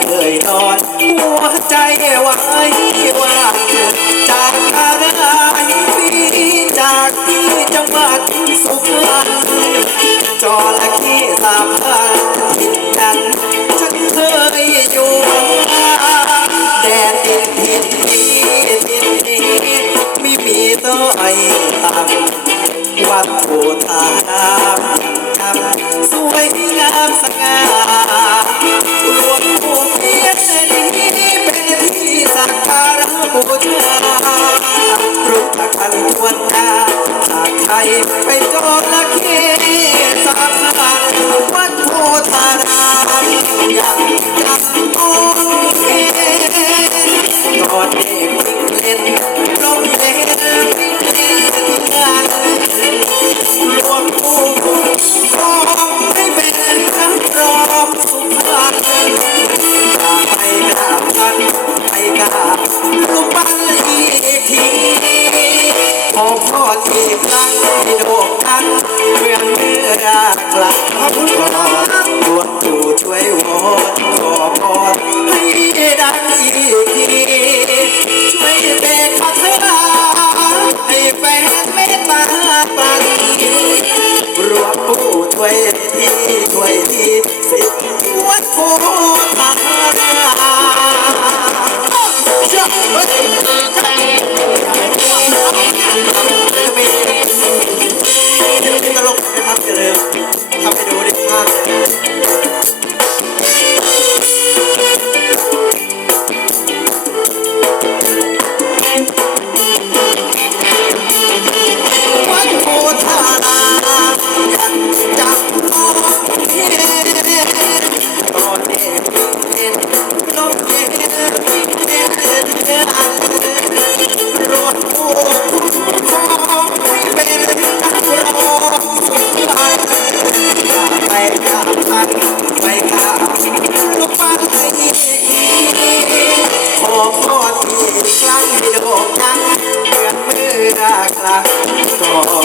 เคยนอนมัวใจไว้ว่าจากอะไรปีจากที่จังหวัดสุพรรณจระเข้สามพันทินนั้นฉันเคยอยู่แดนดินทินนี้ทินนี้ไม่มีต้อยต่ำวัดโพธารามสวยงามสง่า ยังจำต้องเห็นอนเด็กวิ่งเล่นร้องเพลงวิ่งเล่นงานรวมผู้ครองให้เป็นทั้งรองสุพรรณอยากไปกราบท่านไปกราบรูปปั้นอีกทีขอพรอีกครั้ง ยังอีกทีช่วยเด็กมาเถอะให้แฟนเมตตาปันรวมผู้ช่วยทีช่วยทีสิบวัดโพธารา Oh.